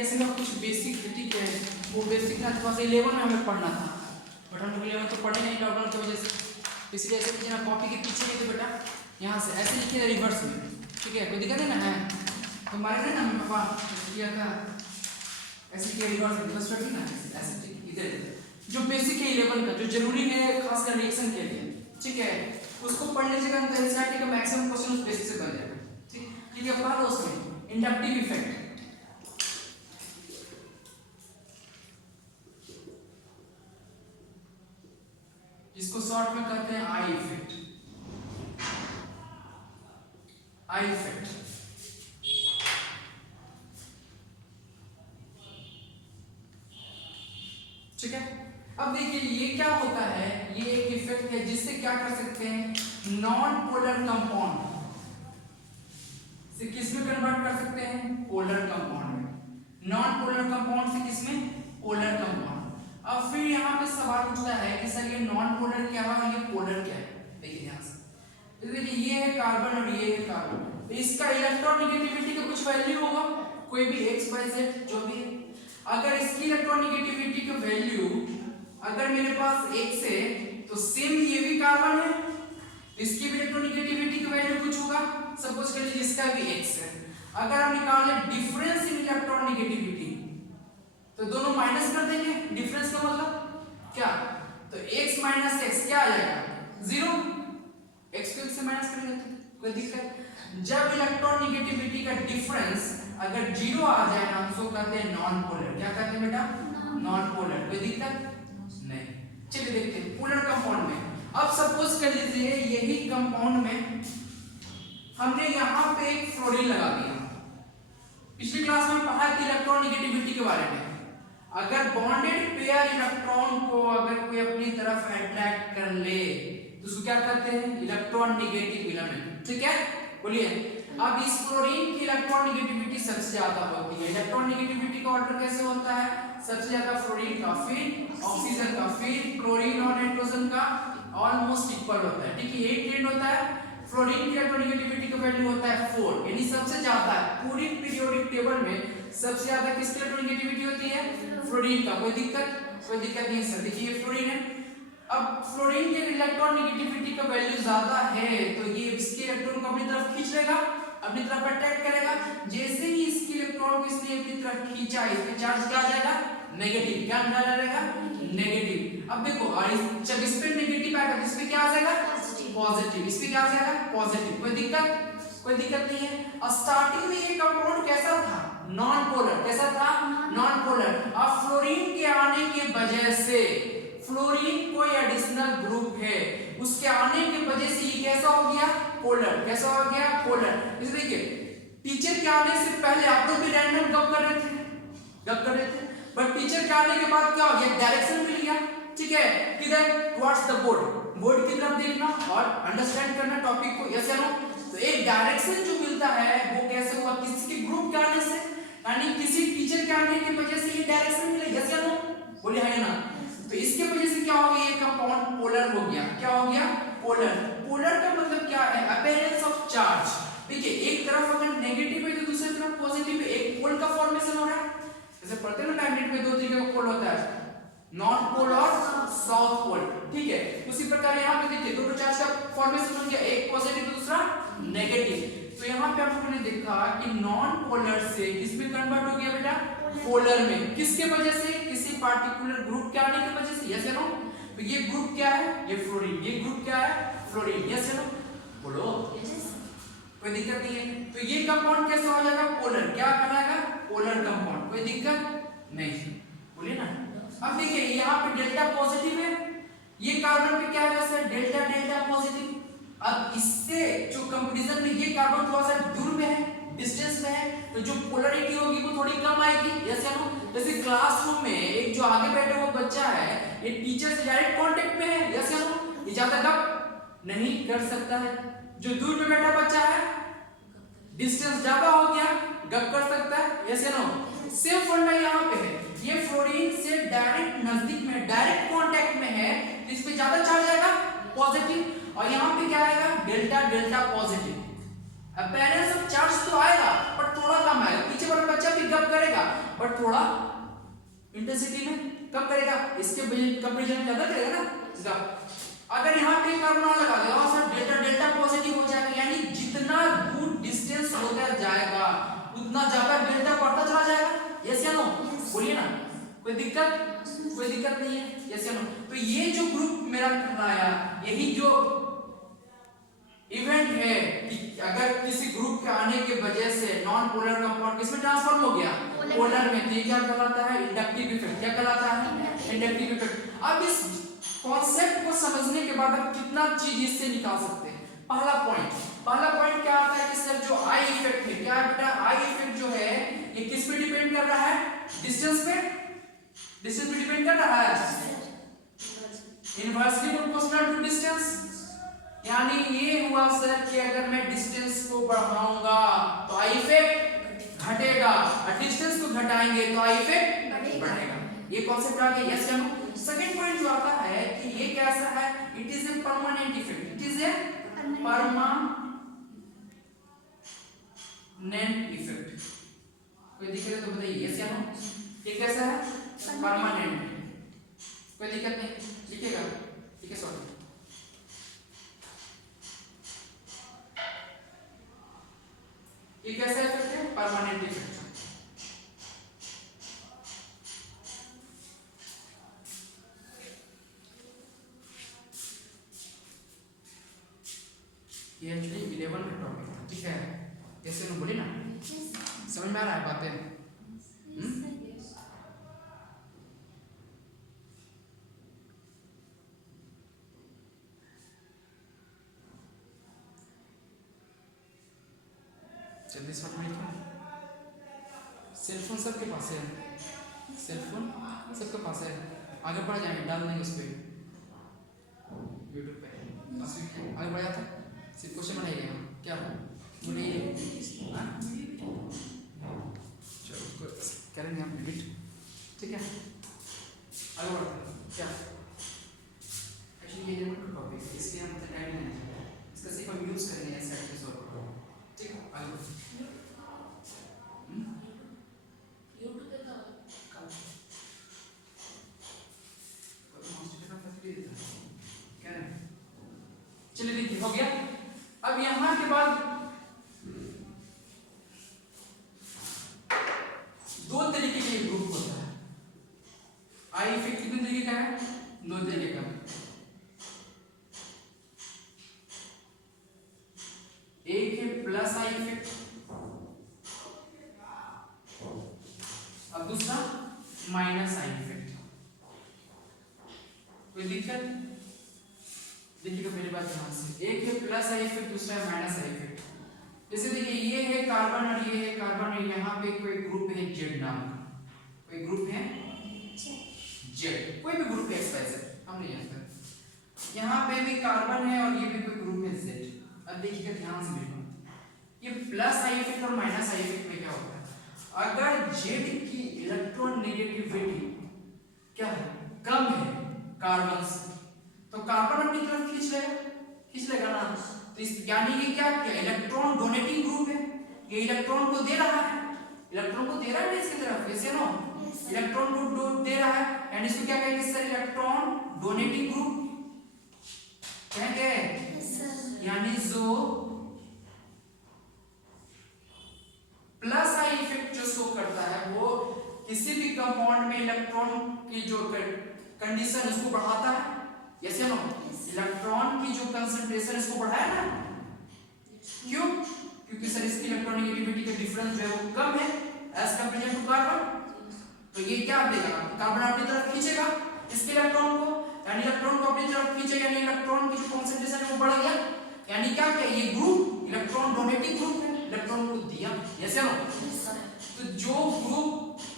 Reaction का कुछ basic ठीक है, वो बेसिक ना थोड़ा सा 11 में हमें पढ़ना था, बट हम लोग 11 तो पढ़े नहीं लॉकडाउन की वजह से, इसलिए ऐसे कीजिए ना, कॉपी के पीछे लिखे बेटा, यहाँ से ऐसे लिखिए रिवर्स में, ठीक है, कोई दिक्कत है ना, है तो हमारे ना मम्मी पापा किया था ऐसे किया रिवर्स में, बस रखिए ना ऐसे, ठीक इधर जो बेसिक है 11 का, जो जरूरी है खासकर रिएक्शन के लिए, ठीक है, उसको पढ़ लीजिएगा तो एनसीईआरटी का मैक्सिमम क्वेश्चन उस बेसिस से बन जाएगा, ठीक है। पढ़ा लो उसमें इंडक्टिव इफेक्ट, जिसको शॉर्ट में कहते हैं आई इफेक्ट, आई इफेक्ट, ठीक है। अब देखिए ये क्या होता है, ये एक इफेक्ट है जिससे क्या कर सकते हैं, नॉन पोलर कंपाउंड से किसमें कन्वर्ट कर सकते हैं, पोलर कंपाउंड में, नॉन पोलर कंपाउंड से किसमें, पोलर कंपाउंड। अब फिर यहाँ पे सवाल उठता है कि सर ये नॉन पोलर क्या है और ये पोलर क्या है, देखिए ध्यान से, तो देखिए ये है कार्बन और ये है कार्बन, तो इसका इलेक्ट्रोनेगेटिविटी का कुछ वैल्यू होगा, कोई भी x y z जो भी, अगर इसकी इलेक्ट्रोनेगेटिविटी का वैल्यू अगर मेरे पास x है तो सेम ये भी कार्बन है, इसकी भी इलेक्ट्रोनेगेटिविटी का वैल्यू कुछ होगा, सपोज कर लीजिए इसका भी x है, अगर हम निकाले डिफरेंस इन इलेक्ट्रोनेगेटिविटी तो दोनों माइनस कर देंगे, डिफरेंस का मतलब क्या, तो x माइनस x क्या आ जाएगा, 0, x को x से माइनस करेंगे तो कोई दिक्कत, जब इलेक्ट्रोनेगेटिविटी का डिफरेंस अगर 0 आ जाए ना, हम उसको कहते हैं नॉन पोलर, क्या कहते हैं बेटा, नॉन पोलर, कोई दिक्कत नहीं। चलिए देखते हैं पोलर कंपाउंड में, अब सपोज कर लीजिए यही कंपाउंड में हमने यहाँ पे एक फ्लोरीन लगा दिया, पिछली क्लास में पढ़ा कि इलेक्ट्रोनेगेटिविटी के बारे में, अगर बॉन्डेड पेयर इलेक्ट्रॉन को अगर कोई अपनी तरफ अट्रैक्ट कर ले तो उसको क्या कहते हैं, इलेक्ट्रॉन नेगेटिव एलिमेंट, ठीक है, बोलिए। अब इस फ्लोरीन की इलेक्ट्रॉन नेगेटिविटी सबसे ज्यादा होती है, इलेक्ट्रॉन नेगेटिविटी का ऑर्डर कैसे होता है, सबसे ज्यादा फ्लोरीन का, फिर ऑक्सीजन का, फिर क्लोरीन और नाइट्रोजन का ऑलमोस्ट इक्वल होता है, ठीक है, यही ट्रेंड होता है। फ्लोरीन की इलेक्ट्रॉन नेगेटिविटी का वैल्यू होता है 4, यानी सबसे ज्यादा पूरी पीरियोडिक टेबल में सबसे ज्यादा किसकी इलेक्ट्रॉन नेगेटिविटी होती है, फ्लोरीन का, कोई दिक्कत नहीं सर, देखिए ये फ्लोरीन है, अब फ्लोरीन के इलेक्ट्रॉन नेगेटिविटी का वैल्यू ज्यादा है तो ये इसके इलेक्ट्रॉन को अपनी तरफ खींच लेगा, अपनी तरफ अट्रैक्ट करेगा, जैसे ही इसके इलेक्ट्रॉन को इसने अपनी तरफ खींचा, इसके चार्ज क्या आ जाएगा, नेगेटिव, क्या आ जाएगा, नेगेटिव। अब देखो और जब इस पे नेगेटिव आएगा तो इस पे क्या आ जाएगा, पॉजिटिव, इस पे क्या आ जाएगा, पॉजिटिव, कोई दिक्कत नहीं है। और स्टार्टिंग में ये कंपाउंड कैसा था, नॉन पोलर, कैसा था, नॉन पोलर। अब फ्लोरीन के आने की वजह से, फ्लोरीन कोई एडिशनल ग्रुप है, उसके आने की वजह से ये कैसा हो गया, पोलर, कैसा हो गया, पोलर। इसे देखिए टीचर के आने से पहले आप लोग भी रैंडम गप कर रहे थे, बट टीचर के आने के बाद क्या हो गया, डायरेक्शन मिल गया, ठीक है, किधर, टुवर्ड्स द बोर्ड की तरफ देखना और अंडरस्टैंड करना टॉपिक को, यस या नो। तो एक डायरेक्शन जो मिलता है वो कैसे हुआ, किसी के ग्रुप के आने से, यानी किसी टीचर के आने की वजह से ये डायरेक्शन मिला, यस या नो, बोलिए हाँ या ना। तो इसके वजह से क्या हो गया, ये कंपाउंड पोलर हो गया, क्या हो गया, पोलर। पोलर का मतलब क्या है, अपीयरेंस ऑफ चार्ज, देखिए एक तरफ अगर नेगेटिव है तो दूसरी तरफ पॉजिटिव है, एक पोल का फॉर्मेशन हो रहा है, जैसे पढ़ते हैं ना मैग्नेट में दो तरीके का पोल होता है, नॉर्थ पोल और साउथ पोल, ठीक है, उसी प्रकार यहाँ पे देखिए दोनों चार्ज का फॉर्मेशन हो गया, एक पॉजिटिव तो दूसरा नेगेटिव। तो यहाँ पे आप लोगों ने देखा कि नॉन पोलर से किसमें कन्वर्ट हो गया बेटा, पोलर में, किसके वजह से, किसी पार्टिकुलर ग्रुप के आने की वजह से, यस या नो। तो ये ग्रुप क्या है, ये फ्लोरीन, ये ग्रुप क्या है, फ्लोरीन, यस या नो, बोलो, कोई दिक्कत नहीं है। तो ये कंपाउंड कैसा हो जाएगा, पोलर, क्या कहलाएगा, पोलर कंपाउंड, कोई दिक्कत नहीं, बोलिए ना। अब देखिए यहाँ पे डेल्टा पॉजिटिव है, ये कार्बन पे क्या है सर, डेल्टा डेल्टा पॉजिटिव। अब इससे जो कंपैरिजन में ये कार्बन थोड़ा सा दूर में है, डिस्टेंस में है, तो जो पोलरिटी होगी वो थोड़ी कम आएगी, यस या नो। जैसे क्लासरूम में एक जो आगे बैठे हुआ बच्चा है ये टीचर से डायरेक्ट कांटेक्ट में है, यस या नो, ये ज्यादा गप नहीं कर सकता है, जो दूर में बैठा बच्चा है डिस्टेंस ज्यादा हो गया गप कर सकता है, यस या नो। सेम फंडा यहाँ पे है, ये फ्लोरीन से डायरेक्ट नजदीक में, डायरेक्ट कांटेक्ट में है, इस पे ज्यादा चार्ज आएगा पॉजिटिव, और यहाँ पे क्या आएगा, delta delta positive. Appearance of charge तो आएगा पर थोड़ा कम आएगा, पीछे वाला बच्चा भी कब करेगा, बट थोड़ा इंटेंसिटी में कब करेगा, इसके कंपैरिजन में ज्यादा करेगा ना इसका। अगर यहाँ पे कार्बन लगा दिया और सर डेल्टा डेल्टा पॉजिटिव हो जाएगा, यानी जितना दूर डिस्टेंस होता जाएगा उतना ज्यादा डेल्टा बढ़ता चला जाएगा। यस या नो, बोलिए ना, कोई दिक्कत नहीं है, यस या नो। तो ये जो ग्रुप मेरा कहलाया, यही जो इवेंट है कि अगर किसी ग्रुप के आने के वजह से नॉन पोलर कंपाउंड किसमें ट्रांसफॉर्म हो गया, पोलर में, तो ये क्या कहलाता है, इंडक्टिव इफेक्ट। क्या कहलाता है, इंडक्टिव इफेक्ट। अब इस कॉन्सेप्ट को समझने के बाद आप कितना चीज इससे निकाल सकते हैं। पहला पॉइंट क्या आता है कि सर जो आई इफेक्ट है, क्या बेटा, आई इफेक्ट जो है ये किस पे डिपेंड कर रहा है, डिस्टेंस पे डिपेंड कर रहा है, इनवर्सली प्रोपोर्शनल टू डिस्टेंस। यानी ये हुआ सर कि अगर मैं डिस्टेंस को बढ़ाऊंगा तो आई इफेक्ट घटेगा, और डिस्टेंस को घटाएंगे तो आई इफेक्ट बढ़ेगा। ये कॉन्सेप्ट आ गया, यस या नो। सेकंड पॉइंट जो आता है कि ये कैसा है, it is a permanent effect, it is a permanent effect. कोई दिक्कत है तो बताइए, यस या नो। ये कैसा है, परमानेंट, कोई दिक्कत नहीं, लिखिएगा, ठीक है सॉरी। ये कैसा इफेक्ट है, परमानेंट इफेक्ट। ये एक्चुअली 11 का टॉपिक था, ठीक है, कैसे लोग बोले ना, समझ में आ रहा है बातें। जल्दी समझ में क्या, सेलफोन सबके पास है, सेलफोन सबके पास है, आगे बढ़ जाएंगे, डाल देंगे उस पर यूट्यूब पे, आगे बढ़ जाता है, सिर्फ क्वेश्चन बनाइएगा क्या बोलिए, चलो उसको करेंगे हम डिलीट, ठीक है, आगे बढ़ते हैं। क्या एक्चुअली ये टॉपिक है, इसलिए हम टाइम नहीं है, इसका सिर्फ हम यूज करेंगे ऐसे एक्टिव सॉल्व करो, ठीक है, आगे चलिए देखिए, हो गया। अब यहां के बाद दो तरीके के ग्रुप होता है, आई इफेक्ट कितने तरीके का है, दो तरीके का। एक है प्लस आई इफेक्ट, और दूसरा माइनस आई इफेक्ट। कोई दिक्कत, देखिएगा मेरी बात ध्यान से, एक है प्लस आई इफेक्ट, दूसरा है माइनस आई इफेक्ट। जैसे देखिए ये है कार्बन और ये है कार्बन, और यहाँ पे कोई ग्रुप है जेड नाम का, कोई ग्रुप है जेड, कोई भी ग्रुप है एक्स हम नहीं जानते। यहाँ पे भी कार्बन है और ये भी कोई ग्रुप है जेड। अब देखिएगा ध्यान से देखो, ये प्लस आई इफेक्ट और माइनस आई इफेक्ट में क्या होता है, अगर जेड की इलेक्ट्रॉन नेगेटिविटी क्या है, कम है कार्बन से, तो कार्बन अपनी तरफ खींच लेगा ना, तो इस यानी कि क्या इलेक्ट्रॉन डोनेटिंग ग्रुप है, ये इलेक्ट्रॉन को दे रहा है, इलेक्ट्रॉन को दे रहा है इसकी तरफ, ऐसे नो, इलेक्ट्रॉन को दे रहा है, यानी इसको क्या कहेंगे सर, इलेक्ट्रॉन डोनेटिंग ग्रुप कहेंगे, यानी जो प्लस आई इफेक्ट जो शो करता है वो किसी भी कंपाउंड में इलेक्ट्रॉन की जो कंडीशन उसको बढ़ाता है, यस या नो, इलेक्ट्रॉन की जो कंसंट्रेशन इसको बढ़ाया ना, क्यों, क्योंकि सर इसकी इलेक्ट्रॉन नेगेटिविटी का डिफरेंस जो है वो कम है एज कंपेयर टू कार्बन, तो ये क्या देगा, कार्बन अपनी तरफ खींचेगा इसके इलेक्ट्रॉन को, यानी इलेक्ट्रॉन को अपनी तरफ खींचेगा, यानी इलेक्ट्रॉन की जो कंसंट्रेशन है वो बढ़ गया, यानी क्या ये ग्रुप इलेक्ट्रॉन डोनेटिंग ग्रुप है, इलेक्ट्रॉन को दिया, यस या नो। तो जो ग्रुप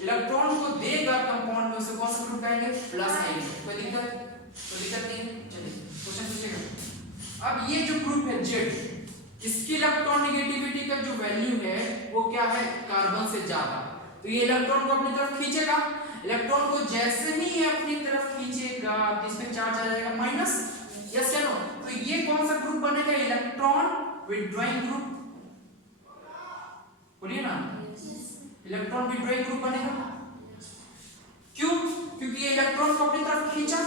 इलेक्ट्रॉन को देगा कंपाउंड में उसे कौन सा ग्रुप कहेंगे, प्लस आई। कोई दिक्कत नहीं, चलिए क्वेश्चन पूछेगा। अब ये जो ग्रुप है जेड, इसकी इलेक्ट्रॉन नेगेटिविटी का जो वैल्यू है वो क्या है, कार्बन से ज्यादा, तो ये इलेक्ट्रॉन को अपनी तरफ खींचेगा, इलेक्ट्रॉन को जैसे ही ये अपनी तरफ खींचेगा तो इसमें चार्ज आ जाएगा माइनस, यस या नो। तो ये कौन सा ग्रुप बनेगा, इलेक्ट्रॉन विथड्रॉइंग ग्रुप, बोलिए ना, इलेक्ट्रॉन विड्रॉइंग ग्रुप बनेगा। क्यों? क्योंकि ये इलेक्ट्रॉन को अपनी तरफ खींचा,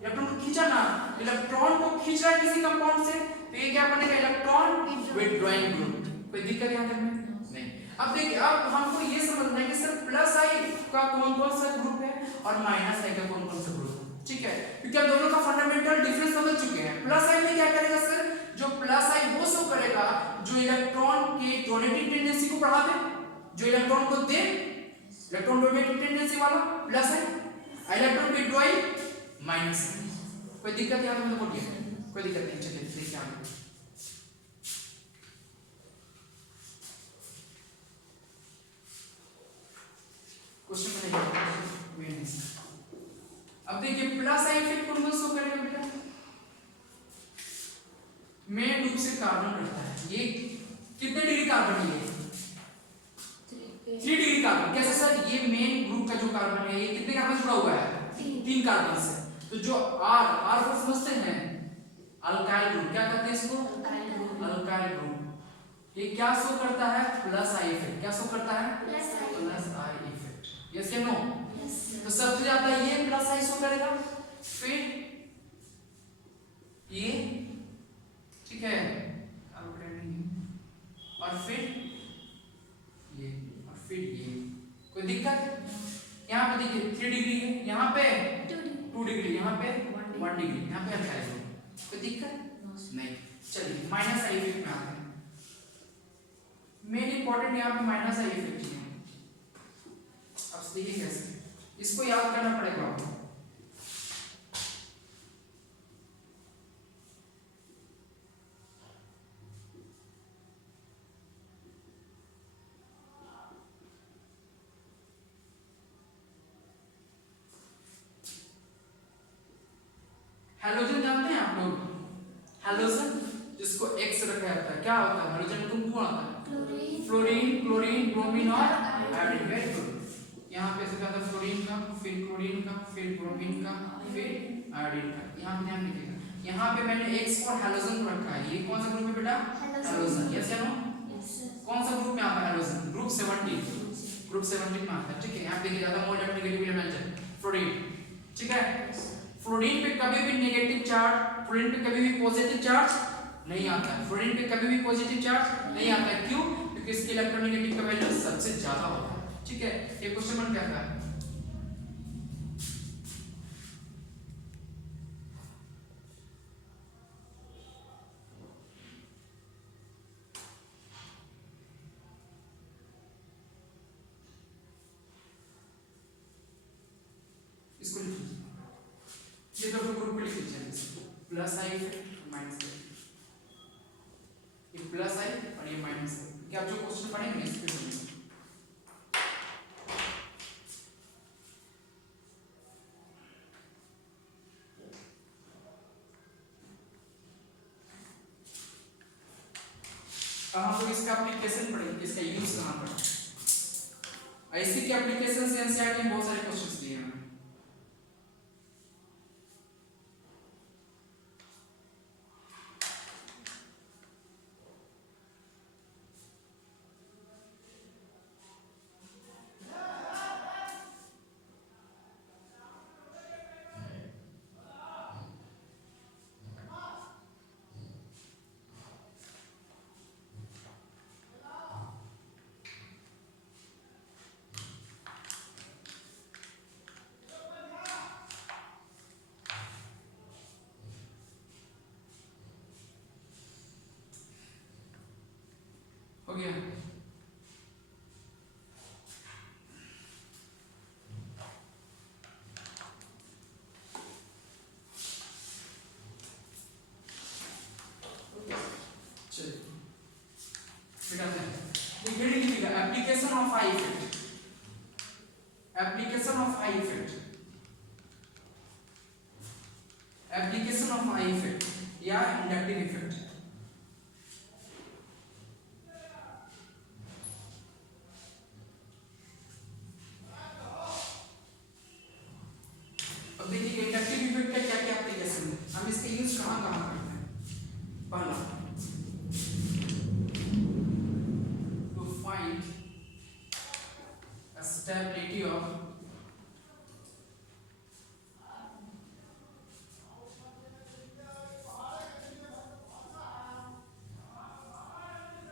इलेक्ट्रॉन को खींचा ना, इलेक्ट्रॉन को खींच रहा है किसी कंपाउंड से, तो ये क्या बनेगा? Electron withdrawing group. कोई दिक्कत यहाँ तक में नहीं। अब देखिए, अब हमको ये समझना है कि सर प्लस आई का कौन कौन सा ग्रुप है और माइनस आई का कौन कौन सा ग्रुप है, ठीक है? क्योंकि हम दोनों का फंडामेंटल डिफरेंस समझ चुके हैं। प्लस आई में क्या करेगा सर? जो प्लस आई वो शो करेगा जो इलेक्ट्रॉन के डोनेटिंग टेंडेंसी को बढ़ा दे, जो इलेक्ट्रॉन को दे, इलेक्ट्रॉन डोनेटिंग टेंडेंसी वाला प्लस है, इलेक्ट्रॉन विड्रॉइंग माइनस है। कोई दिक्कत यहाँ तो बोलिए, कोई दिक्कत नहीं। चलिए देखिए आगे क्वेश्चन में। अब देखिए प्लस आई इफेक्ट कौन कौन शो करेगा बेटा? मेन रूप से कार्बन रहता है। ये कितने डिग्री कार्बन है? 3 डिग्री कार्बन। कैसे सर? ये मेन ग्रुप का जो कार्बन है ये कितने कार्बन से जुड़ा हुआ है? 3 कार्बन से। तो जो आर को समझते हैं अल्काइल ग्रुप, क्या कहते हैं इसको? Alkyl group. ये क्या शो करता है? Plus I effect. क्या शो करता है? Plus I effect. यस या नो? तो सबसे ज्यादा ये प्लस आई शो करेगा, फिर ये, ठीक है, और फिर ये, और फिर ये। कोई दिक्कत? यहाँ पे देखिए 3 डिग्री है, यहाँ पे 2 डिग्री, यहाँ पे 1 डिग्री, यहाँ पे अल्काइल ग्रुप। कोई दिक्कत नहीं। चलिए माइनस आई इफेक्ट में आते हैं। मेन इंपॉर्टेंट यहाँ पे माइनस आई इफेक्ट है। अब देखिए कैसे इसको याद करना पड़ेगा आपको। हैलोजन जानते हैं आप लोग? हैलोजन जिसको एक्स रखा जाता है, क्या होता है? हैलोजन तुम कौन आता है? फ्लोरीन, क्लोरीन, ब्रोमीन और आयोडीन। Very good. यहाँ पे सबसे ज्यादा फ्लोरीन का, फिर क्लोरीन का, फिर ब्रोमीन का, फिर आयोडीन का। यहाँ पे ध्यान रखिएगा, यहाँ पे मैंने एक्स और हैलोजन को रखा है। ये कौन सा ग्रुप है बेटा? हैलोजन। यस या नो? कौन सा ग्रुप में आता है हैलोजन? ग्रुप 17। ग्रुप 17 में आता है, ठीक है? यहाँ पे ज्यादा मोल नेगेटिव एलिमेंट है फ्लोरीन, ठीक है? फ्लोरीन पे कभी भी नेगेटिव चार्ज, फ्लोरीन पे कभी भी पॉजिटिव चार्ज नहीं आता है। फ्लोरीन पे कभी भी पॉजिटिव चार्ज नहीं आता है। क्यों? क्योंकि इसके इलेक्ट्रोनेगेटिव का वैल्यू सबसे ज्यादा होता है, ठीक है? ये क्वेश्चन बन क्या है? इसको लिखिए, ये दो ग्रुप को लिख लीजिए, प्लस आई माइनस आई। ये प्लस आई और ये माइनस आई। क्या आप जो क्वेश्चन पढ़ेंगे इस पे समझिए। अब हम लोग इसका एप्लीकेशन पढ़ेंगे, इसका यूज कहाँ पर। ऐसी की एप्लीकेशन से एनसीईआरटी में बहुत सारे क्वेश्चंस दिए हैं। हो गया? Application of I effect, application of I effect, application of I effect या इंडक्टिव इफेक्ट। अब देखिए इंडक्टिव इफेक्ट का क्या क्या एप्लीकेशन है, हम इसका यूज कहाँ कहाँ करते हैं। पहला, to find stability of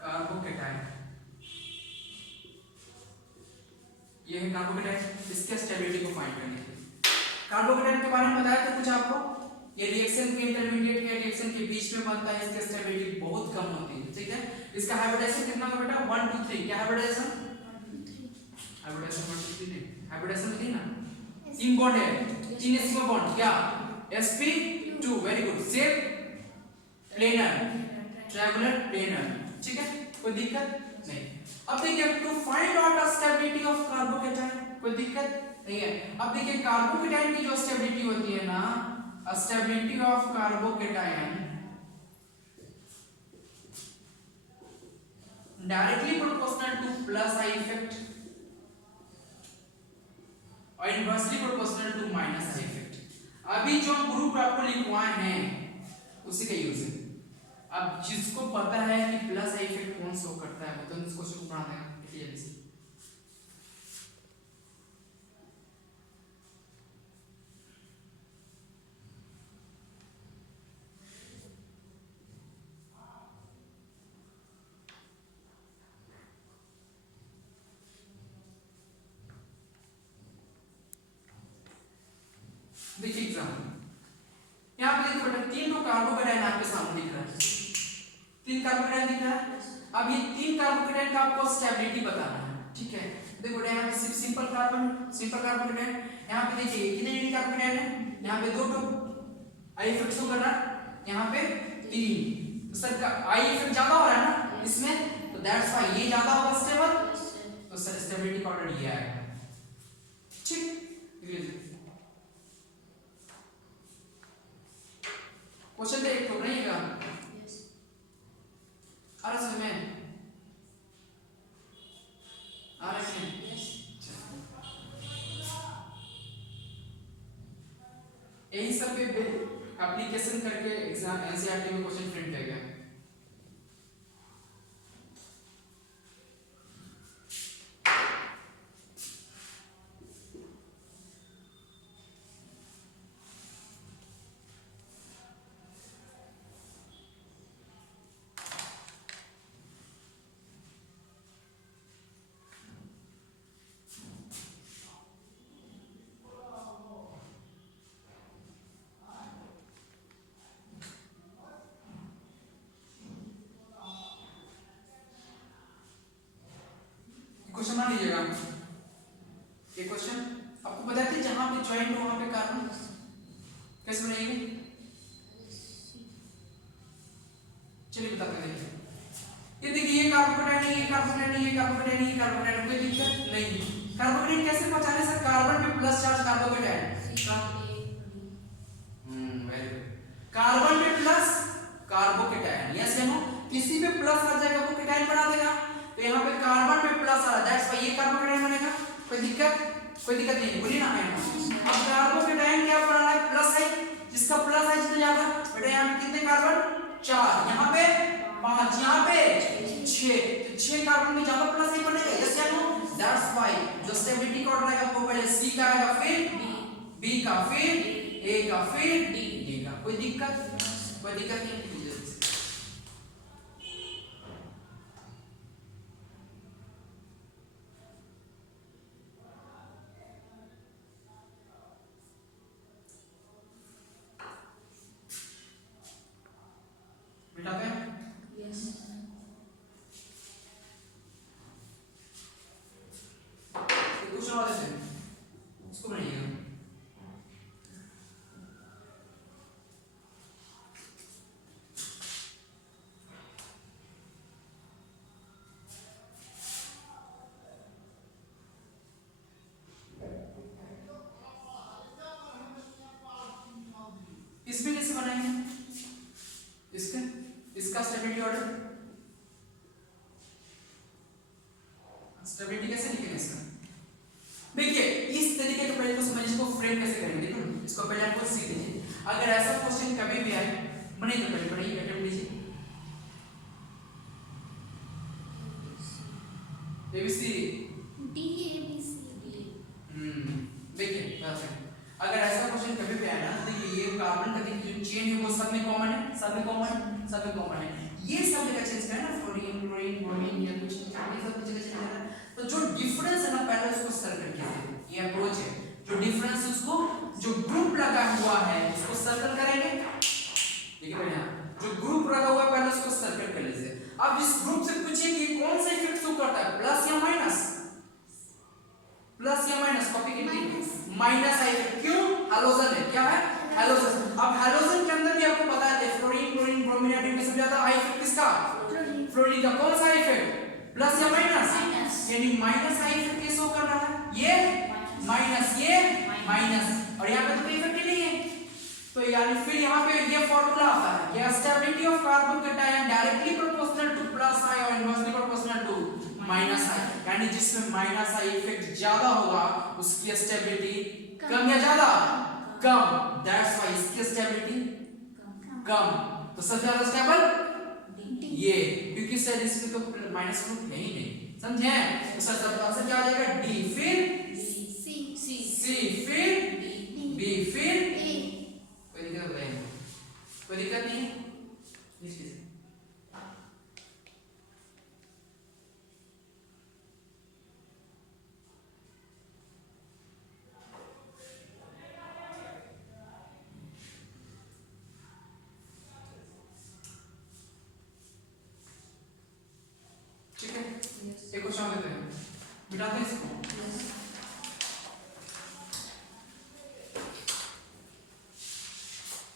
carbocation, ये है कार्बोकेटाइन, इसके स्टेबिलिटी को फाइंड करने के लिए कार्बोकेटाइन के बारे में बताया था कुछ आपको, ये रिएक्शन के इंटरमीडिएट के रिएक्शन के बीच में बनता है, इसकी स्टेबिलिटी बहुत कम होती है, ठीक है। इसका हाइब्रिडाइजेशन कितना होगा बेटा 1 2 3, क्या हाइब्रिडाइजेशन 1 2 3 हाइब्रिडाइजेशन थी ना, 3 बॉन्ड है, 3 सिग्मा बॉन्ड, क्या sp2, very good, shape planar, triangular planar, ठीक है, कोई दिक्कत नहीं। अब देखिए to find out the stability of carbocation, कोई दिक्कत नहीं है। अब देखिए कार्बोकेटाइन की जो स्टेबिलिटी होती है ना, stability of carbocation directly proportional to plus I effect और inversely proportional to minus I effect. अभी जो ग्रुप आपको लिखवाए हैं उसी का यूज है। अब जिसको पता है कि प्लस आई इफेक्ट कौन शो करता है वो तो इस क्वेश्चन को पढ़ा देगा जल्दी से। देखिए एग्जाम्पल, यहाँ पे देखो बेटा 3 तो कार्बोकेटाइन आपके सामने दिख रहा है, 3 कार्बोकेटाइन दिख रहा है। अब ये 3 कार्बोकेटाइन का आपको स्टेबिलिटी बताना है, ठीक है। देखो बेटा यहाँ पे सिर्फ सिंपल कार्बोकेटाइन, यहाँ पे देखिए कितने कार्बोकेटाइन है, यहाँ पे 2 आई इफेक्ट शो कर रहा है, यहाँ पे 3, तो सर का आई इफेक्ट ज्यादा हो रहा है ना इसमें, तो दैट्स व्हाई ये ज्यादा होगा स्टेबल, तो सर स्टेबिलिटी का ऑर्डर ये आएगा, ठीक। क्वेश्चन देख तो नहीं का आ रहा समझ में, आ रहा है यही सब पे एप्लीकेशन करके एग्जाम एनसीईआरटी में क्वेश्चन प्रिंट किया गया। क्वेश्चन मान लीजिएगा, ये क्वेश्चन आपको बताते हैं जहां पे ज्वाइंट हो वहां पे कार्बन कैसे बनाएंगे, चलिए बताते हैं। ये देखिए ये कार्बोकेटाइन है, ये कार्बोकेटाइन है, ये कार्बोकेटाइन है, ये कार्बोकेटाइन, कोई दिक्कत नहीं। कार्बोकेटाइन कैसे पहचाने सर, कार्बन पे plus charge carbocation, very good, carbon पे प्लस कार्बोकेटाइन, यस या नो, किसी पे प्लस आ जाएगा वो केटाइन बना देगा, तो यहाँ पे कार्बन पे प्लस आ रहा है, दैट्स व्हाई ये कार्बोकेटाइन बनेगा, कोई दिक्कत नहीं, बोलिए ना है। अब कार्बोकेटाइन क्या बना रहा है, प्लस है, जिसका प्लस है जितना ज्यादा, बेटा यहाँ पे कितने कार्बन 4, यहाँ पे 5, यहाँ पे 6, तो 6 कार्बन में ज्यादा प्लस ही बनेगा, यस या नो, दैट्स व्हाई जो स्टेबिलिटी का ऑर्डर आएगा वो पहले सी का आएगा, फिर बी का, फिर ए का, फिर डी का, कोई दिक्कत नहीं। इसमें कैसे बनाएंगे, इसका स्टेबिलिटी ऑर्डर, स्टेबिलिटी कैसे लिखेंगे इसका, देखिए इस तरीके का पहले तो समझिए, इसको फ्रेम कैसे करेंगे, देखो इसको पहले आपको सीख लीजिए। अगर ऐसा क्वेश्चन कभी भी आए बने तो पहले पढ़िए, अटेम्प्ट लीजिए, एबीसी डी चेन है वो सब में कॉमन है, सब में कॉमन है। ये सब जगह चेंज करना है, फ्लोरीन क्लोरीन ब्रोमीन या कुछ ये सब जगह चेंज करना है। तो जो डिफरेंस है ना पहले उसको सर्कल कीजिए, ये अप्रोच है। जो डिफरेंस उसको जो ग्रुप लगा हुआ है उसको सर्कल करेंगे, ठीक है बढ़िया। जो ग्रुप लगा हुआ है पहले उसको सर्कल कर लीजिए। अब इस ग्रुप से पूछिए कि कौन सा इफेक्ट शो करता है, प्लस या माइनस, प्लस या माइनस, कॉपी कीजिए माइनस आई इफेक्ट। क्यों? हैलोजन है, क्या है? हैलोजन। अब हैलोजन के अंदर भी आपको पता है फ्लोरीन क्लोरीन ब्रोमीन एटम से ज्यादा आई इफेक्ट किसका? फ्लोरीन का। कौन सा इफेक्ट? प्लस या माइनस? यानी माइनस आई इफेक्ट कैसे शो कर रहा है? ये माइनस, ये माइनस, और यहाँ पे तो कोई इफेक्ट ही नहीं है। तो यानी फिर यहाँ पे ये फार्मूला आता है, ये stability of carbon cation directly proportional to plus I और inversely proportional to minus I. यानी जिसमें माइनस आई इफेक्ट ज्यादा होगा उसकी स्टेबिलिटी कम या ज्यादा? कम। दैट्स व्हाई इसकी स्टेबिलिटी कम। तो सबसे ज्यादा स्टेबल ये, क्योंकि सर इसमें तो माइनस ग्रुप है ही नहीं, समझे? तो सर सबका आंसर क्या आ जाएगा? डी, फिर सी, फिर बी, फिर ए। कोई दिक्कत नहीं, कोई दिक्कत नहीं है। ठीक है, एक क्वेश्चन लेते हैं, बिठाते हैं इसको।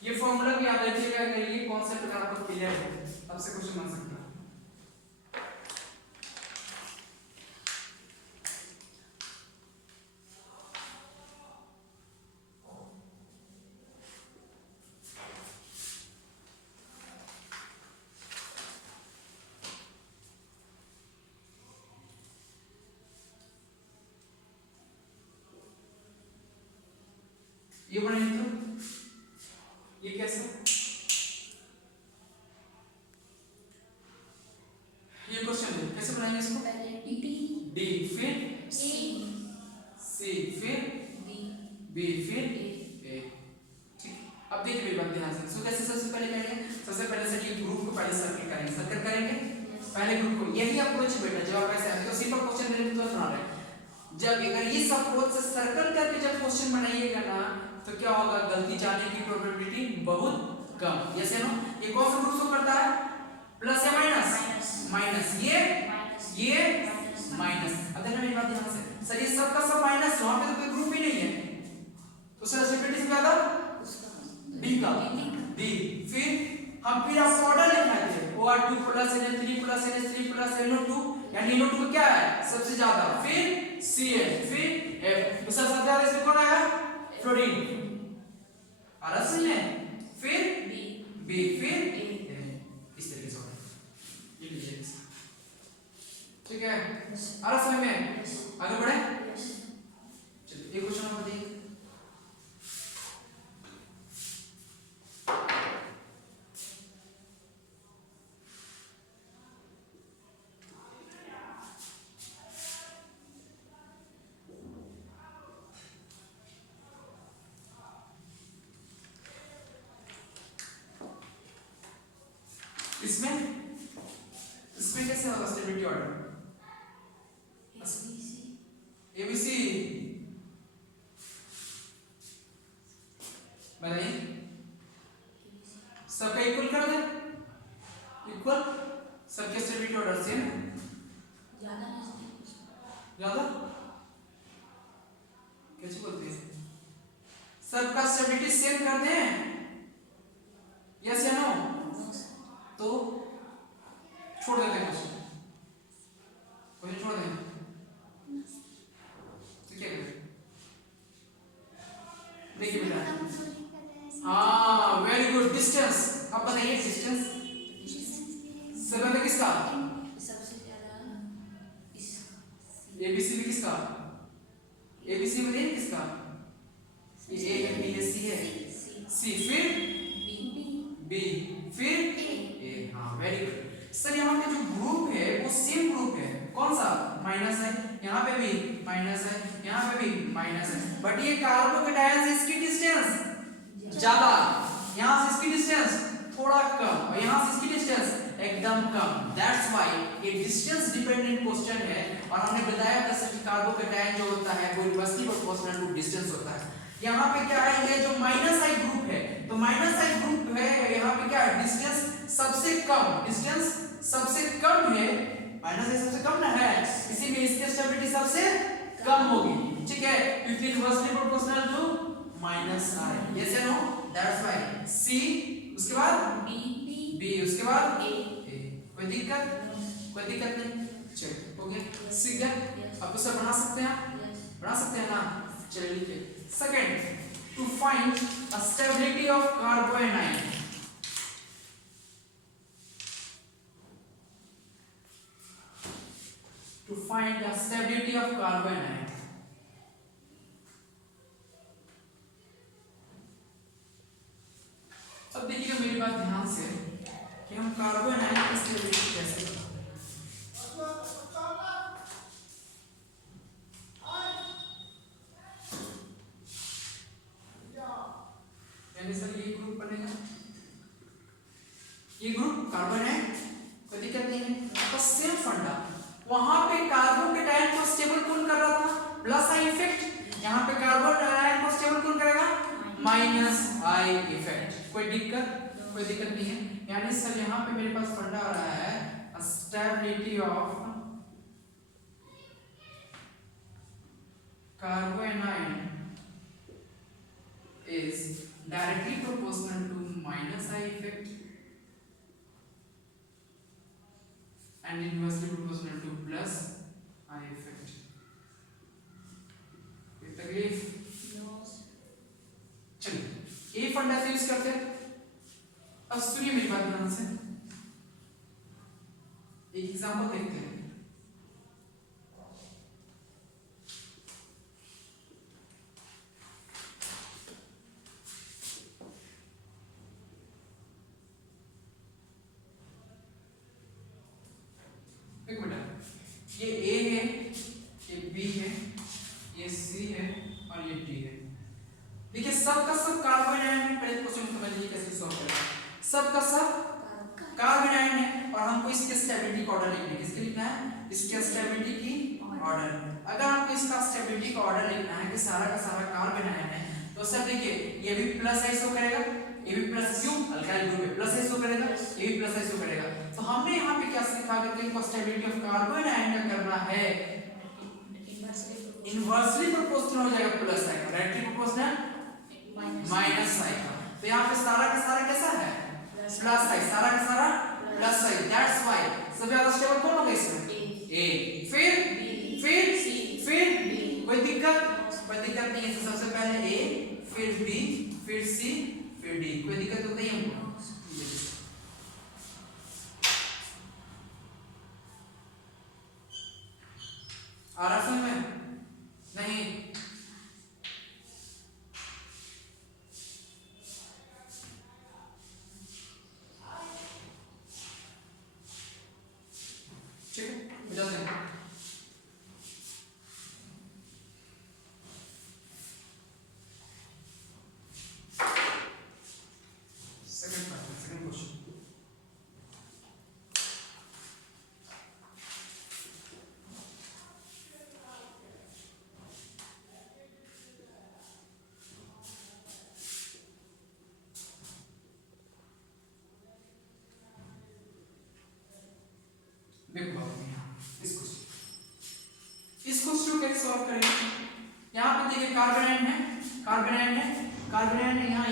ये फॉर्मूला भी याद रखिएगा, अगर ये कॉन्सेप्ट अगर आपको क्लियर है तब से क्वेश्चन बन सकता है। ये बनाइए तो ये कैसे? ये क्वेश्चन है, कैसे बनाएंगे इसको? डी, फिर सी, फिर बी, फिर ए। ठीक, अब देखिए मेरी बात ध्यान से। सो कैसे सबसे पहले करेंगे? सबसे पहले सर ये ग्रुप को पहले सर्कल करेंगे, सर्कल करेंगे पहले ग्रुप को। यही अप्रोच है बेटा, जब आप ऐसे आए तो सिंपल क्वेश्चन देने तो सुना रहे। जब अगर इस अप्रोच से सर्कल करके जब क्वेश्चन बनाइएगा ना तो क्या होगा? गलती जाने की प्रोबेबिलिटी बहुत कम। यस या नो? ये कौन सा ग्रुप शो करता है? प्लस या माइनस? माइनस। ये माइनस। अब देखना मेरी बात ध्यान से, सर ये सब का सब माइनस, वहां पे तो कोई ग्रुप ही नहीं है, तो सर स्टेबिलिटी क्या था? डी का, डी। फिर हम फिर आप ऑर्डर लिखना है, OR2 plus NH3 plus NH3 plus NO2, यानी NO2 क्या है? सबसे ज्यादा। फिर Cl, फिर F। तो सर सबसे ज्यादा इसमें कौन आया? फ्लोरीन। आरस में फिर बी, फिर ए। इस तरीके से होगा, ये लीजिए, ठीक है? आरस में आगे बढ़े। चलिए एक क्वेश्चन और देखिए। इसमें कैसे होगा स्टेबिलिटी ऑर्डर? ABC बनाइए, सबका इक्वल कर दे, इक्वल सबके स्टेबिलिटी ऑर्डर सेम, ज्यादा कैसे बोलते हैं? सबका स्टेबिलिटी सेम कर दें, यस या नो? तो छोड़ देते हैं क्वेश्चन, छोड़ दें तो क्या करें? देखिए बेटा, हाँ वेरी गुड। डिस्टेंस, अब बताइए डिस्टेंस सेवन में किसका? सबसे ज्यादा ABC में किसका? ABC में नहीं किसका? ये A है, B है, C है, C फिर B फिर A। हाँ वेरी गुड सर। यहाँ पे जो ग्रुप है वो सेम ग्रुप है, कौन सा? माइनस है, यहाँ पे भी माइनस है, यहाँ पे भी माइनस है, बट ये कार्बोकेटायन से इसकी डिस्टेंस ज्यादा, यहाँ से इसकी डिस्टेंस थोड़ा कम और यहाँ से इसकी डिस्टेंस एकदम कम। दैट्स व्हाई ये डिस्टेंस डिपेंडेंट क्वेश्चन है। और हमने बताया था कि कार्बोकैटायन जो होता है वो इनवर्सली प्रोपोर्शनल टू डिस्टेंस होता है। यहाँ पे क्या है, ये जो माइनस आई ग्रुप है, तो माइनस आई ग्रुप है, यहाँ पे क्या है, डिस्टेंस सबसे कम, डिस्टेंस सबसे कम है, माइनस आई सबसे कम ना है, इसी में इसकी स्टेबिलिटी सबसे कम होगी, ठीक है, क्योंकि inversely proportional to minus I. Yes या नो? दैट्स व्हाई सी, उसके बाद बी, उसके बाद ए। कोई दिक्कत? कोई दिक्कत नहीं, चलिए हो गया, सीख गया। अब तो सब बना सकते हैं, बना सकते हैं ना? चलिए लिखिए। Second, to find a stability of carbanion, to find the stability of carbonate. अब देखिएगा मेरी बात ध्यान से कि हम कार्बोनाइट की स्टेबिलिटी कैसे बताएं। यानी सर ये ग्रुप बनेगा, ये ग्रुप कार्बोनाइट, कोई दिक्कत नहीं है। तो सेम फंडा, वहां पे कार्बोकैटायन को स्टेबल कौन कर रहा था, प्लस आई इफेक्ट, यहाँ पे कार्बोकैटायन को स्टेबल कौन करेगा, माइनस आई इफेक्ट। कोई दिक्कत? कोई दिक्कत नहीं है। यानी सर यहाँ पे मेरे पास फंडा आ रहा है stability of carbanion is directly proportional to minus I effect and inversely proportional to plus I effect. कोई तकलीफ? चलिए ये फंडा से यूज करते हैं। अब सुनिए मेरी बात ध्यान से, एक एग्जांपल देखते हैं। एक मिनट, ये ए है, ये बी है, ये सी है और ये डी है। देखिए सबका सब कार्बोनाइन है। पहले क्वेश्चन समझ लीजिए कैसे सॉल्व करें। सबका सब कार्बोनाइन है और हमको इसके स्टेबिलिटी का ऑर्डर लिखना है। किसके लिखना है? इसके स्टेबिलिटी की ऑर्डर। अगर आपको इसका स्टेबिलिटी का ऑर्डर लिखना है कि सारा का सारा कार्बोनाइन है, तो सब देखिए ये भी प्लस आई शो करेगा, ये भी प्लस, क्यों, अल्काइल ग्रुप है, प्लस आई शो करेगा, ये भी प्लस आई शो करेगा। तो हमने यहाँ पे क्या सीखा कि इनको स्टेबिलिटी ऑफ कार्बोनाइन का करना है इनवर्सली प्रोपोर्शनल हो जाएगा प्लस आई, डायरेक्टली प्रोपोर्शनल माइनस आई का। तो यहाँ पे सारा का सारा कैसा है, प्लस आई, सारा का सारा प्लस आई। दैट्स व्हाई सबसे ज्यादा स्टेबल कौन होगा इसमें, ए, फिर सी, फिर डी। कोई दिक्कत? कोई दिक्कत नहीं है। तो सबसे पहले ए, फिर बी, फिर सी, फिर डी। कोई दिक्कत तो नहीं है हमको? आ रहा समझ में? नहीं? ठीक है, बुझा दें। सेकंड क्वेश्चन, देखो इस क्वेश्चन को कैसे सॉल्व करेंगे। यहाँ पे देखिए कार्बोनाइन है, कार्बोनाइन है, कार्बोनाइन है, यहाँ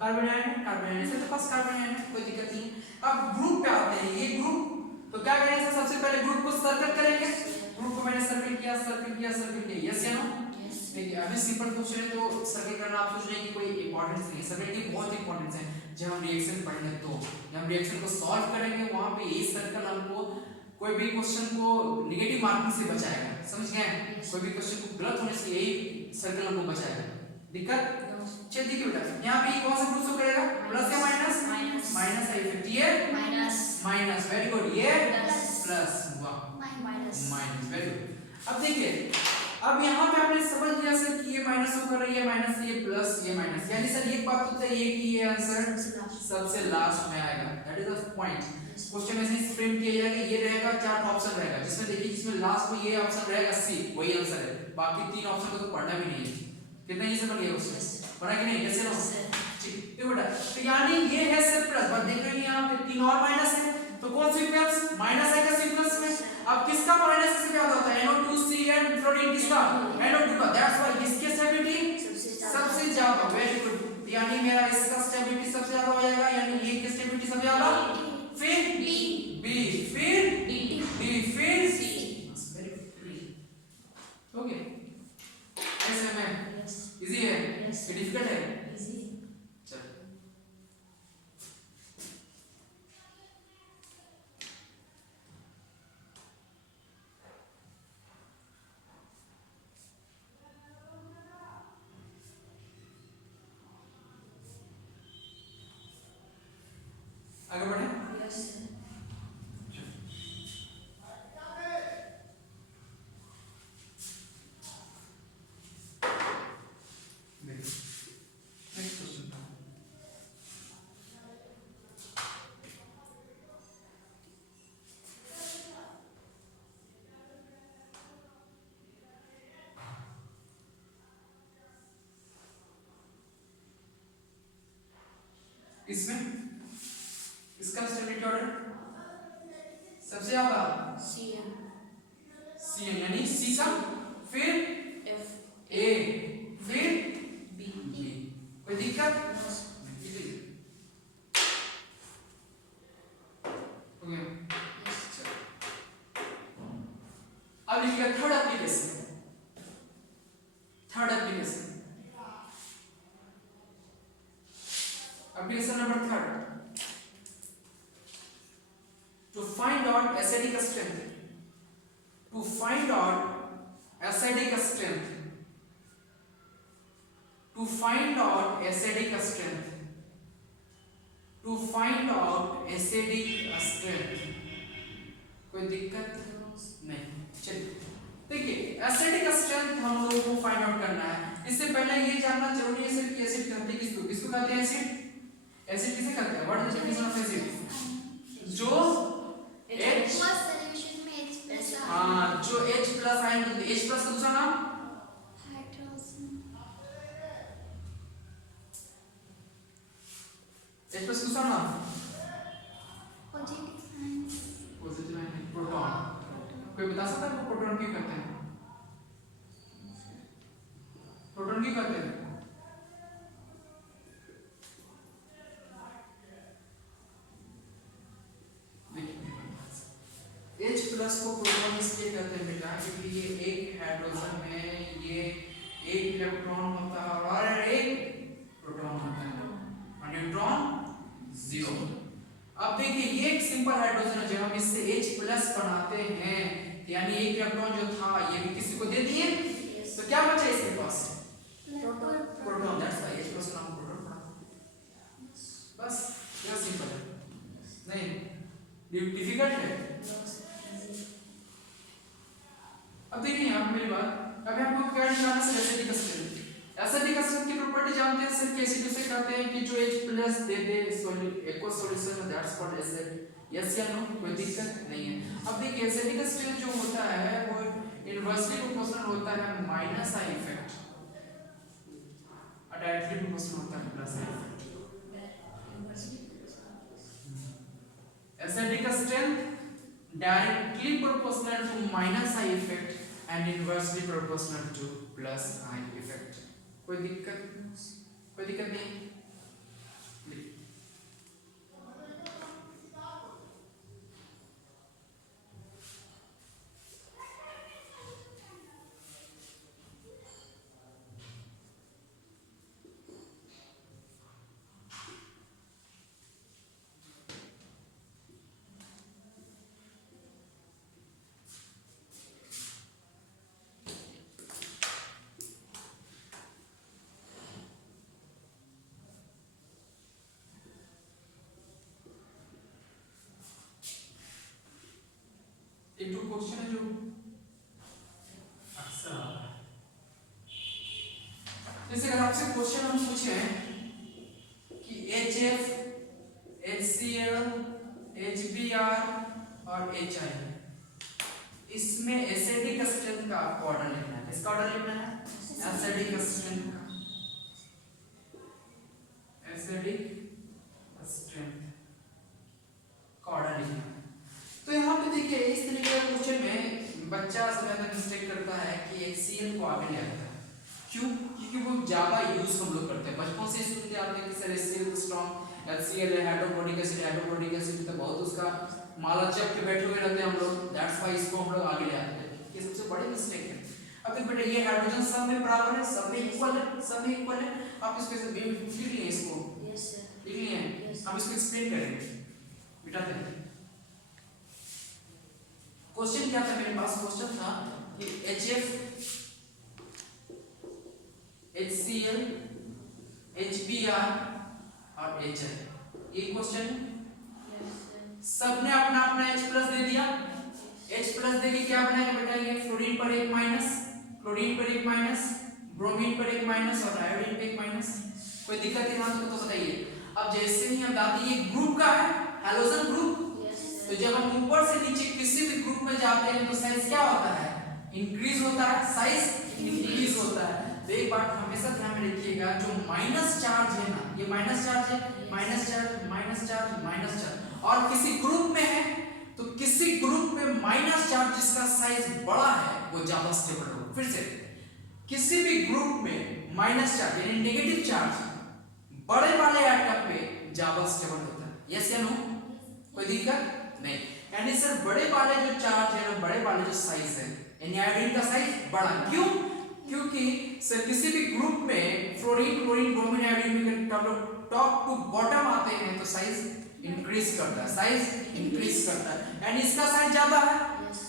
कार्बोनाइन है, कार्बोनाइन है, तो पास कार्बोनाइन है, कोई दिक्कत नहीं है। अब ग्रुप पे आते हैं, ये ग्रुप, तो क्या करेंगे, सबसे पहले ग्रुप को सर्कल करेंगे। ग्रुप को मैंने सर्कल किया, सर्कल किया, सर्कल किया, यस या नो? देखिए अभी सिंपल क्वेश्चन है तो सर्कल करना आप सोच रहे हैं कि कोई इंपॉर्टेंस नहीं है, सर्कल की बहुत इंपॉर्टेंस है। जब हम रिएक्शन पढ़ेंगे तो जब हम रिएक्शन को सॉल्व करेंगे वहां पे ये सर्कल हमको कोई भी क्वेश्चन को नेगेटिव मार्किंग से बचाएगा, समझ गए? कोई भी क्वेश्चन को गलत होने से यही सर्कल हमको बचाएगा। दिक्कत? चलिए देखिए बेटा, यहाँ पे कौन सा ग्रुप शो करेगा, प्लस या माइनस? माइनस है इफेक्ट, ये माइनस, वेरी गुड, ये प्लस, वाह माइनस, वेरी गुड। अब देखिए, अब यहाँ पे आपने समझ लिया सर कि ये माइनस होकर ये माइनस, ये प्लस, ये माइनस, यानी सर एक बात होता है ये कि ये आंसर सबसे लास्ट में आएगा। That is the point. Question ऐसे फ्रेम किया जाएगा, ये रहेगा, चार ऑप्शन रहेगा, जिसमें देखिए जिसमें लास्ट में ये ऑप्शन रहेगा सी, वही आंसर है। बाकी तीन ऑप्शन को तो पढ़ना भी नहीं है। कितना इजी बन गया क्वेश्चन, पढ़ा कि नहीं? कैसे ना ठीक देखो बेटा, तो यानी ये है सर प्लस, बस देख रहे हैं यहाँ पे तीन और माइनस है, तो कौन सीक्वेंस माइनस आएगा सीक्वेंस में। अब किसका माइनस से ज्यादा होता है? NO2 and फ्लोरीन किसका? NO2 का। दैट्स व्हाई इसकी स्टेबिलिटी सबसे ज्यादा। वेरी गुड, यानी मेरा इसका स्टेबिलिटी सबसे ज्यादा हो जाएगा, यानी ये की स्टेबिलिटी सबसे ज्यादा, फिर बी, फिर डी, फिर सी। Very good, okay. ऐसे में इजी है, डिफिकल्ट है? चलो आगे बढ़े। इसमें इसका स्टेबिलिटी ऑर्डर सबसे ज्यादा सी, यानी सी का, फिर ए, फिर बी। कोई दिक्कत? अब लिखिए third application. Third application, application number third, to find out acidic strength, to find out acidic strength, to find out acidic strength, to find out acidic strength। कोई दिक्कत नहीं? चलिए देखिए, एसिडिक स्ट्रेंथ हम लोगों को फाइंड आउट करना है। इससे पहले ये जानना जरूरी है सर कि एसिड कहते हैं किसको? किसको कहते हैं एसिड? एसिड किसे कहते हैं? What is the definition of acid? जो H सॉल्यूशन में H+ हाँ, जो H+ आयन, H+ का दूसरा नाम हाइड्रोजन, H+ का दूसरा नाम पॉजिटिव आयन, प्रोटॉन। कोई बता सकता है प्रोटॉन क्यों कहते हैं? प्रोटॉन क्यों कहते हैं? H+ को प्रोटॉन इसलिए कहते हैं बेटा क्योंकि ये एक हाइड्रोजन में ये एक इलेक्ट्रॉन होता है और एक प्रोटॉन होता है, और न्यूट्रॉन जीरो। अब देखिए ये एक सिंपल हाइड्रोजन है, जब हम इससे H+ बनाते हैं यानी एक इलेक्ट्रॉन जो था ये भी किसी को दे दिए, तो क्या बचा इसके पास? प्रोटॉन। दैट्स व्हाई H+ का नाम प्रोटॉन पड़ा। बस ये सिंपल है, नहीं डिफिकल्ट है। अब देखिए यहाँ मेरी बात, अभी हमको क्या निकालना है? Acidic strength. एसिडिक स्ट्रेंथ की प्रॉपर्टी जानते हैं सर, कैसे किसे कहते हैं कि जो H+ दे दे एक्वस सॉल्यूशन में, दैट्स कॉल्ड एसिड। यस या नो? कोई दिक्कत नहीं है। अब देखिए एसिडिक स्ट्रेंथ जो होता है वो इनवर्सली प्रोपोर्शनल होता है माइनस आई इफेक्ट, और डायरेक्टली प्रोपोर्शनल होता है plus I effect. Acidic strength directly proportional to minus I effect and inversely proportional to plus I effect। कोई दिक्कत नहीं? एक तो क्वेश्चन है जो जैसे अगर आपसे क्वेश्चन हम पूछे कि HF, HCl, HBr और HI, इसमें एसिडिक स्ट्रेंथ का आपको ऑर्डर लिखना है। किसका ऑर्डर लिखना है? एसिडिक स्ट्रेंथ का, एसिडिक स्ट्रेंथ का ऑर्डर लिखना है। तो यहाँ पे देखिए इस तरीके का क्वेश्चन में बच्चा सबसे ज्यादा मिस्टेक करता है कि HCl को आगे ले आता है। क्यों? क्योंकि वो ज्यादा यूज हम लोग करते हैं, बचपन से सुनते आते हैं कि सर HCl स्ट्रॉन्ग, HCl है हाइड्रोक्लोरिक एसिड तो बहुत उसका माला जप के बैठे हुए रहते हैं हम लोग, दैट्स व्हाई इसको हम लोग आगे ले आते हैं। ये सबसे बड़ी मिस्टेक है। अब देखो बेटा, ये हाइड्रोजन सब में बराबर है, सब में इक्वल है, सब में इक्वल है। आप इसको ऐसे लिख लिए, इसको Yes, sir. लिख लिए। Yes. हम इसको एक्सप्लेन करेंगे बेटा। देखिए क्वेश्चन क्या था, मेरे पास क्वेश्चन था कि HF, HCl, HBr और HI, ये क्वेश्चन Yes, sir. सबने अपना अपना H प्लस दे दिया। H प्लस देके क्या बनाएगा बेटा, ये फ्लोरीन पर एक माइनस, क्लोरीन पर एक माइनस, ब्रोमीन पर एक माइनस और आयोडीन पर एक माइनस। कोई दिक्कत है यहाँ तो बताइए। अब जैसे ही हम दादी ये ग्रुप का है, हैलोजन ग्रुप, Yes, sir. तो जब हम ऊपर से नीचे किसी भी ग्रुप में जाते हैं तो साइज क्या होता है? इंक्रीज होता है, साइज इंक्रीज होता है। तो एक बात हमेशा ध्यान में रखिएगा, जो माइनस चार्ज है ना, ये माइनस चार्ज है, minus charge, minus charge, minus charge, और किसी ग्रुप में है तो किसी ग्रुप में माइनस चार्ज जिसका साइज बड़ा है वो ज्यादा स्टेबल होगा। फिर से, किसी भी ग्रुप में माइनस चार्ज यानी नेगेटिव चार्ज बड़े वाले एटम पे ज्यादा स्टेबल होता है। यस या नो? कोई दिक्कत नहीं। यानी सर बड़े वाले जो चार्ज है, बड़े वाले जो साइज है, यानी आयोडीन का साइज बड़ा। क्यों? क्योंकि सर किसी भी ग्रुप में फ्लोरीन, क्लोरीन, ब्रोमीन, आयोडीन में टॉप टू बॉटम आते हैं तो साइज इंक्रीज करता है, साइज इंक्रीज करता है। यानी इसका साइज ज्यादा है,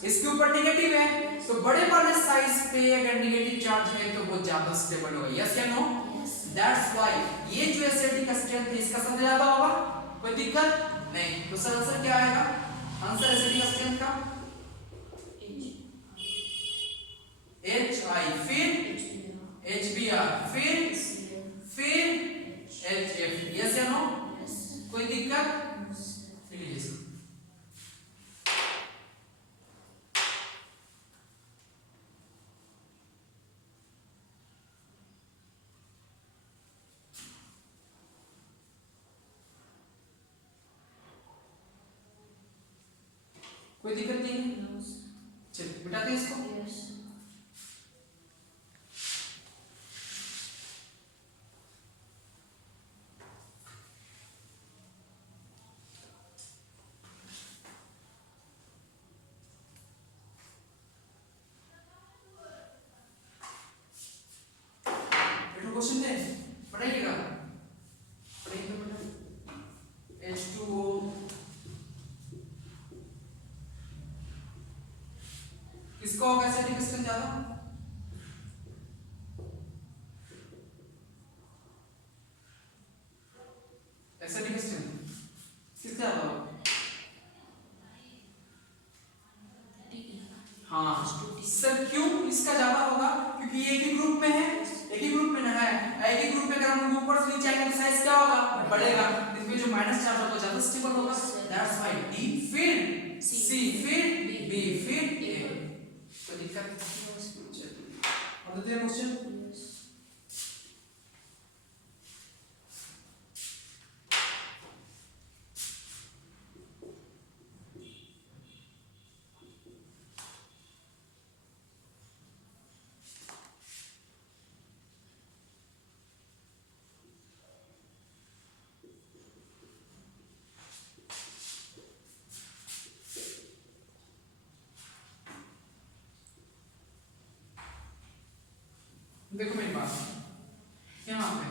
इसके ऊपर नेगेटिव है, तो बड़े वाले साइज पे अगर नेगेटिव चार्ज है तो वो ज्यादा स्टेबल होगा। यस या नो? दैट्स व्हाई ये जो एसिडिक स्ट्रेंथ है इसका सबसे ज्यादा होगा। कोई दिक्कत नहीं। तो सर आंसर क्या आएगा? आंसर एसिडिक स्ट्रेंथ का HI, फिर HBr, फिर HF। यस या नो? कोई दिक्कत? चलिए इसको कोई दिक्कत नहीं है। चलिए बिठाते हैं इसको। Yes. क्वेश्चन दे पढ़ाइएगा, पढ़ाइएगा बेटा। H2O किसका होगा एसिडिक स्ट्रेंथ ज्यादा? एसिडिक स्ट्रेंथ किसका ज्यादा होगा? हाँ सर, क्यों इसका ज्यादा होगा? क्योंकि एक ही ग्रुप में है, एक ही ग्रुप में ना है। एक ही ग्रुप में अगर हम ऊपर से नीचे आएंगे तो साइज क्या होगा? बढ़ेगा। इसमें जो माइनस चार्ज होगा ज्यादा स्टेबल होगा। दैट्स व्हाई D, फिर C, फिर B, फिर A। कोई दिक्कत? और दूसरा क्वेश्चन देखो मेरी बात, यहाँ पे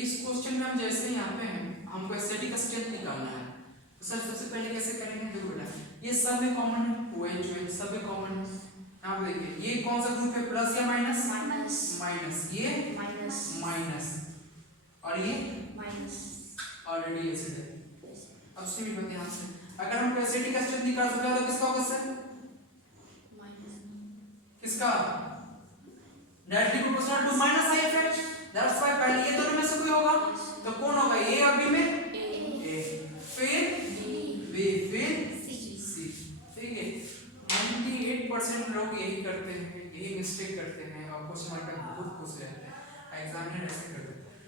इस क्वेश्चन में हम जैसे यहाँ पे हैं, हमको एसिडिक स्ट्रेंथ निकालना है। तो सर सबसे पहले कैसे करेंगे? देखो बेटा, ये सब में कॉमन है, OH सब में कॉमन है। यहाँ पे देखिए ये कौन सा ग्रुप है, प्लस या माइनस? Minus. माइनस। ये Minus. माइनस और ये Minus. ऑलरेडी एसिड है। अब सुनिए बात ध्यान से, अगर हमको एसिडिक स्ट्रेंथ निकाल सकते हो तो किसका होगा सर? Minus. किसका? Directly proportional to minus I effect, that's why पहले ये दोनों में से कोई होगा, तो कौन होगा, ए और बी में ए, फिर बी, फिर सी। ठीक है, 98% लोग यही करते हैं, यही मिस्टेक करते हैं और क्वेश्चन मार्क में बहुत खुश रहते हैं, एग्जामिनर ऐसे कर देता है।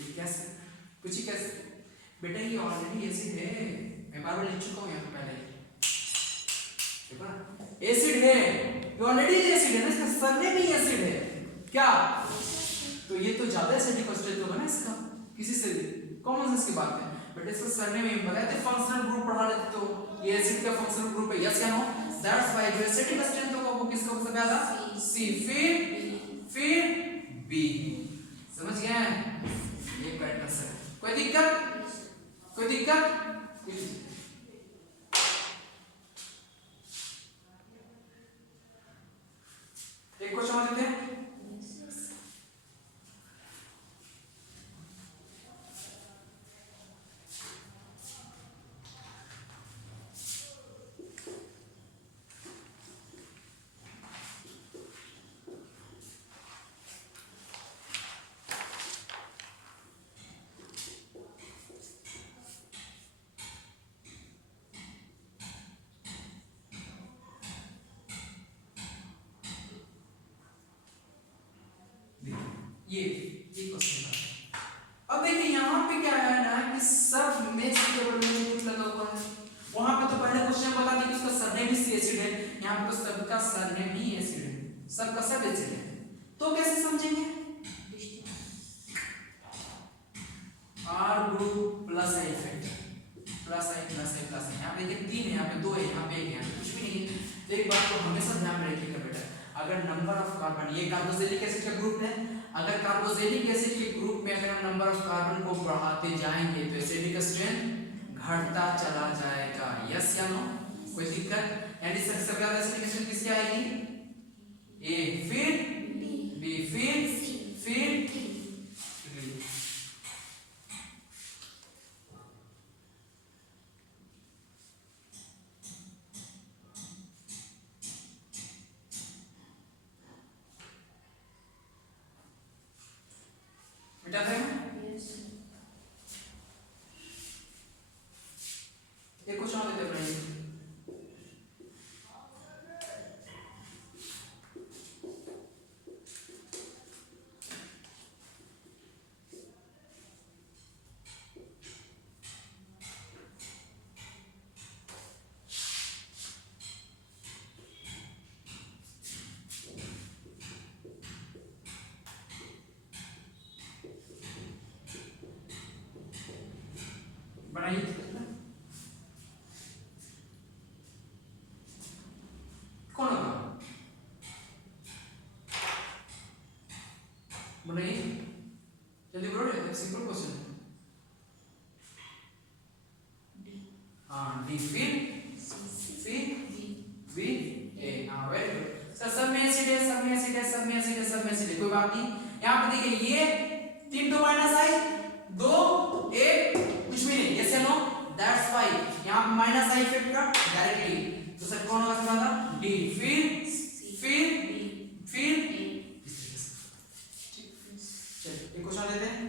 ये कैसे, कुछ ही कैसे बेटा, ये ऑलरेडी एसिड है, मैं बार बार लिख चुका हूँ यहाँ पे पहले, देखो ना एसिड है, ये ऑलरेडी एसिड है ना, इसका सरनेम ही एसिड है क्या, तो ये तो ज्यादा एसिडिक कंस्टिट्यूएंट होगा ना इसका, किसी से भी कॉमन सेंस की बात है, बट इसका सरनेम ही बताते हैं, फंक्शनल ग्रुप पढ़ा लेते तो ये एसिड का फंक्शनल ग्रुप है, यस या नो, दैट्स व्हाई जो एसिडिक कंस्टिट्यूएंट होगा वो किसका सबसे ज्यादा, सी, फिर बी, समझ गए, ये करेक्ट आंसर है। कोई दिक्कत, कोई दिक्कत, एक क्वेश्चन और देते हैं, ये क्वेश्चन था। अब देखिए यहाँ पे क्या है ना कि सब में टेबल में कुछ लगा हुआ है, वहां पे तो पहले क्वेश्चन बता दी कि उसका सरनेम ही एसिड है, यहाँ पे तो सबका सरनेम ही एसिड है, सबका सब एसिड है, तो कैसे समझेंगे, R group plus I effect, plus I plus I plus I, यहाँ पे देखिए 3 है, यहाँ पे 2 है, यहाँ पे 1 है, यहाँ पे कुछ भी नहीं है, तो एक बात को हमेशा ध्यान में रखिएगा बेटा, अगर नंबर ऑफ कार्बन, ये कार्बोक्सिलिक एसिड का ग्रुप है, अगर कार्बोक्सिलिक एसिड के ग्रुप में अगर हम नंबर ऑफ कार्बन को बढ़ाते जाएंगे तो एसिडिक स्ट्रेंथ घटता चला जाएगा, यस या नो, कोई दिक्कत, यानी सबसे ज्यादा एसिडिक एसिड किसकी आएगी, ए, फिर बी, फिर डी। मिटाते हैं, एक क्वेश्चन और देते हैं, बनाइए, कौन होगा, बनाइए जल्दी करो, सिंपल क्वेश्चन है, हाँ डी, फिर बी, ए, हाँ वेरी गुड सर, सब में एसिड है, सब में एसिड है, सब में एसिड है, सब में एसिड है, कोई बात नहीं, यहाँ पे देखिए ये 3 2 माइनस आई 2 1 कुछ भी नहीं, यस या नो, दैट्स व्हाई यहाँ पे माइनस आई इफेक्ट का डायरेक्टली, तो सर कौन होगा इसका आंसर, डी, फिर चलिए एक क्वेश्चन लेते हैं,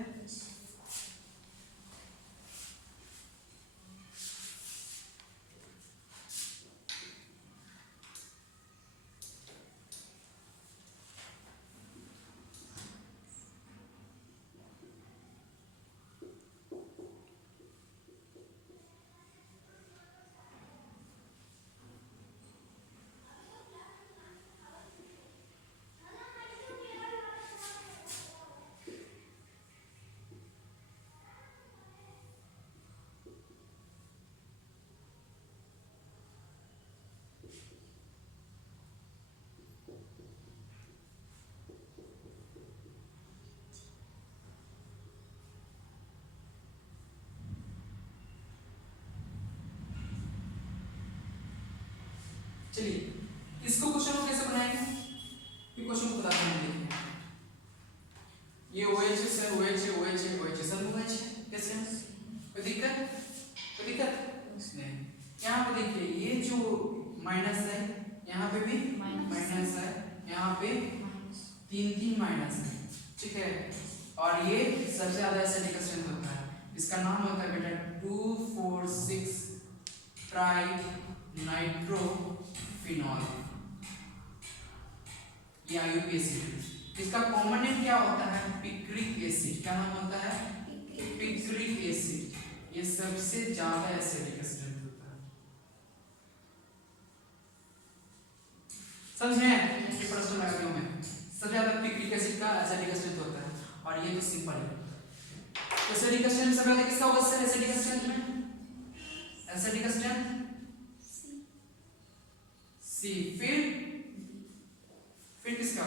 चलिए इसको क्वेश्चन को कैसे बनाएंगे, ये क्वेश्चन को बताते हैं, देखिए ये OH है, OH सब OH है, कैसे, कोई दिक्कत नहीं, यहाँ पे देखिए ये जो माइनस है, यहाँ पे भी माइनस है, यहाँ पे, तीन माइनस है, ठीक है। और ये सबसे ज्यादा एसिडिक स्ट्रेंथ होता है, इसका नाम होता है बेटा 2,4,6 ट्राई नाइट्रोफिनॉल, ये IUPAC एसिड। इसका कॉमन नेम क्या होता है? Picric acid. क्या नाम होता है? Picric acid. ये सबसे ज्यादा एसिडिक स्ट्रेंथ होता है, समझे? ये प्रश्न लगा दिया मैं, सबसे ज्यादा पिक्रिक एसिड का एसिडिक स्ट्रेंथ होता है। और ये तो सिंपल है, एसिडिक स्ट्रेंथ सबसे ज्यादा किसका होगा? एसिडिक स्ट्रेंथ में एसिडिक स्ट्रेंथ सी, फिर किसका?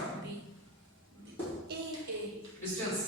A. डिस्टेंस